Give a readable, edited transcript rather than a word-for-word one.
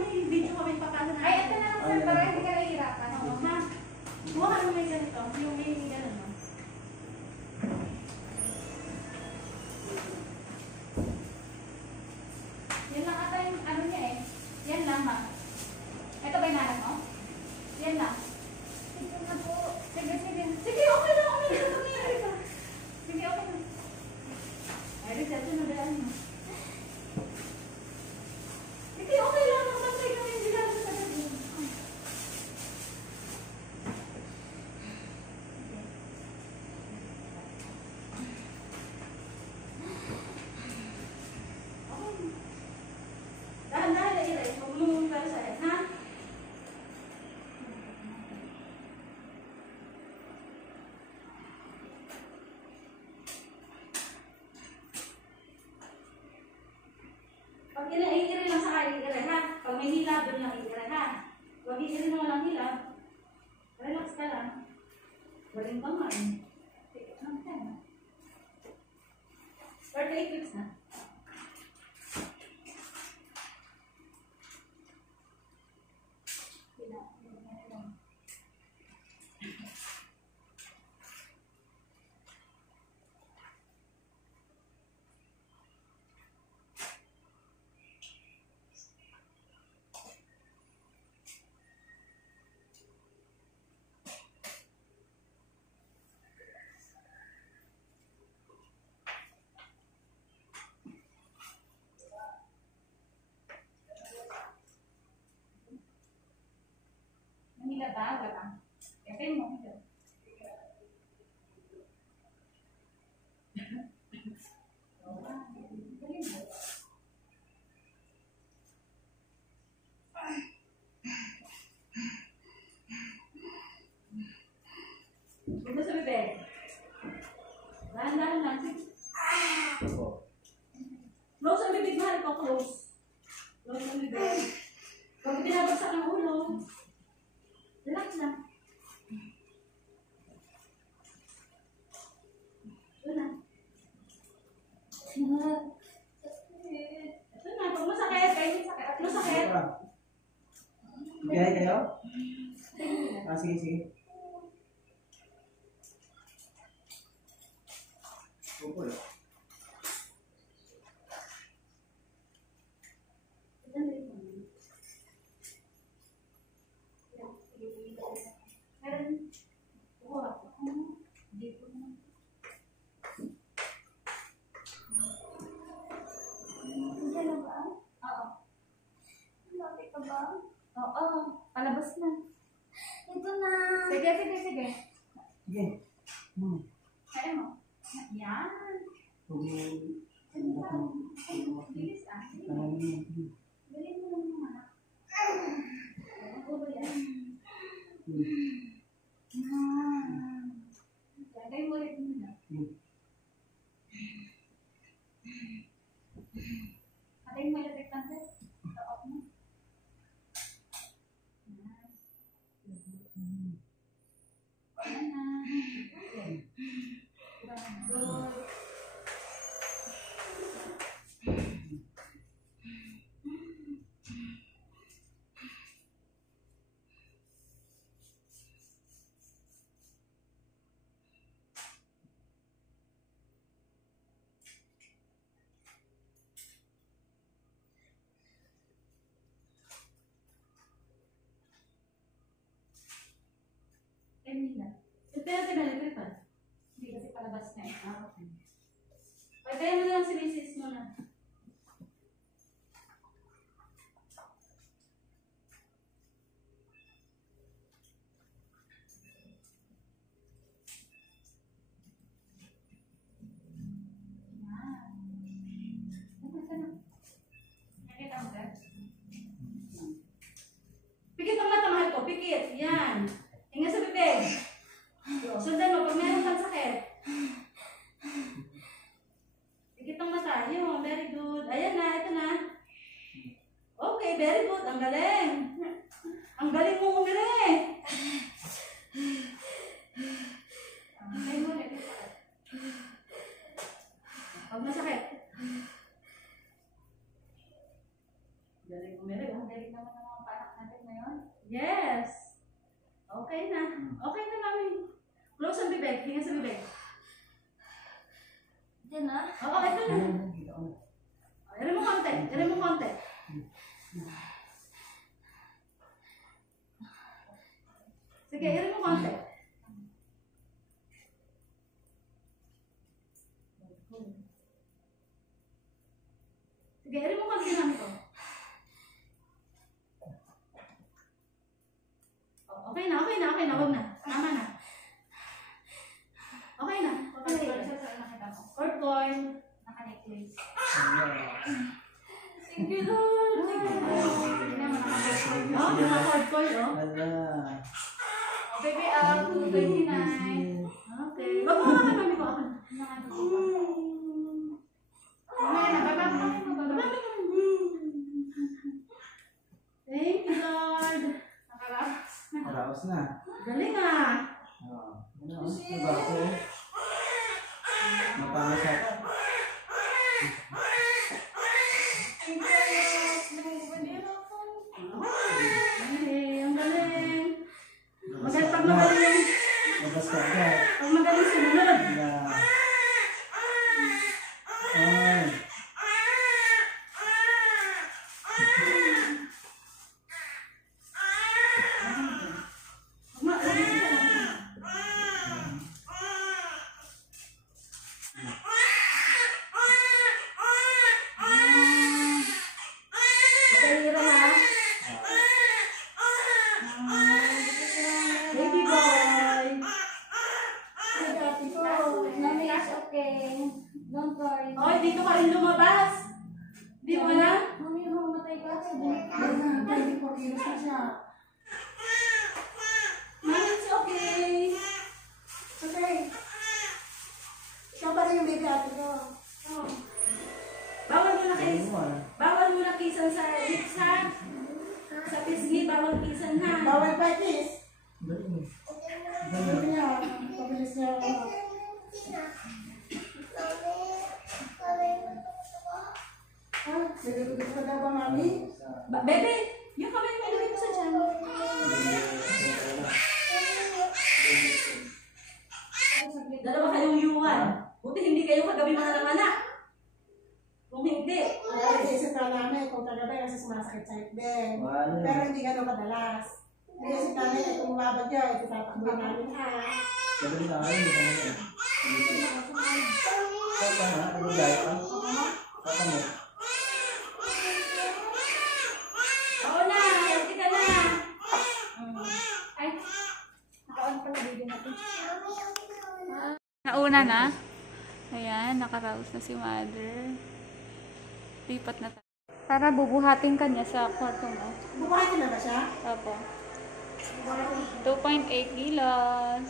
may video kami papasa na. Ay, ito na lang sir, para hindi ka nahihirapan. Oo, ma. Kuha ka naman ganito. Yung may gano'n, no? Yan lang ata yung ano niya eh. Yan lang ma. Ito ba yung nanak mo? Yan lang. Sige na po. Sige, sige. Sige, okay lang. Okay lang. Okay lang. Sige, okay lang. Ay, reception na daan mo. Sige, okay lang. Magsasay kami. Hindi lang sa tagal. Dahan-dahan na iray. Huwag mo mong para sa akin, ha? Pag iiray lang sa akin, iiray, ha? Pag may hilab, doon lang iiray, ha? Huwag iiray na walang hilab. Relax ka lang. Waling kamay. Take it lang tayo. 38 weeks na. Manila ba? Wala. Kaya mo. Huwag mo sa bibig. Dahan-dahan lang. Close ang bibig, mahal ko. Close. Close ang bibig. Huwag binabagsak ng ulo. Relax lang. Ito na. Ito na. Pag masakit, kayo sakit. At masakit. Bigay kayo? Sige, sige. Opo eh. Oo, palabas na. Ito na. Sige, sige, sige. Sige. Kaya mo. Yan. Bilis ah. Galing mo lang yung anak. Ano ba yan? Lagay mo ulit muna. Patayin mo electric fan set. Off mo. Ayan na. Good. Emila. Ito natin na-electric fan. Hindi kasi palabas na eh. Okay. Patayin mo na lang si Mrs. mo na. Nakita mo ba? Pikit ang mata, mahal ko. Pikit. Yan. Hinga sa bibig. Sundan mo, pag meron kang sakit. Pikit ang mata. Yun, very good. Ayan na, ito na. Okay, very good. Ang galing. Ang galing mo umiri. Ay mo na. Pag masakit. Galing umiri. Ang galing naman ng mga panak natin ngayon. Yes! Okay na. Okay na namin. Close ang bibig. Hinga sa bibig. Yan na. Oo, ito na. Kita ko na. Ere mo konti. Ere mo konti. Sige, ere mo konti. Sige, ere mo konti namin ko. Okay na, okay na, okay na. Huwag na. Tama na. Okay na. Okay na. Nakita ko. Court coin. Naka-necklace. Thank you, Lord. Thank you, Lord. Tingnan mo, naka-necklace. Oh, mga court coin, oh. Wala. Oh, baby, 29. Okay. Wag mo naman, mami ko. Ako na. Mamaya na, baba mo, baba. Thank you, Lord. Nakaraos. Maraos na. Galing ah. Ano? Diba ako? Mapangasap. Ay, ang galing. Pag magaling, Labas ka agad. pag magaling sumunod. Wala. Ay. Pagkahira ha. Baby boy. Mami is okay. Don't worry. Oy, dito ka rin lumabas. Di mo na? Mami, mamatay ka. Hindi po, kilos na siya. Mami, it's okay. Okay. Siya pa rin yung baby ate ko. Oh. Bawal mo na Ayun kiss. mo ah. Bawal mo na kisan sa lips ha. Sa pisngi, bawal kisan ha. Bawal pa kiss. Dali mo. Dali niya. Pabilis niya ako. Ha? Nagagugit ka daw ba, mami? Bebe, yung kamay mo ilagay mo sa tiyan. Dalawa kayong yuhan. Buti hindi kayo kagabi mga nanganak. Kung hindi, Isip ka namin kung kagabi kasi sumasakit sa din. Wala. Pero hindi ganun kadalas. Naisip namin kung bumabag yun, itatakbo namin ha. Sabi na kayo, hindi ka naman. Papa ha? Ano gaya ka? Papa mo. oo na, healthy ka na. Ay, naka-on pala video natin. Nauna na. Ayan, nakaraos na si mother. Lipat na tayo. Para bubuhatin ka niya sa kwarto mo. Bubuhatin na ba siya? Opo. 2.8 kilos.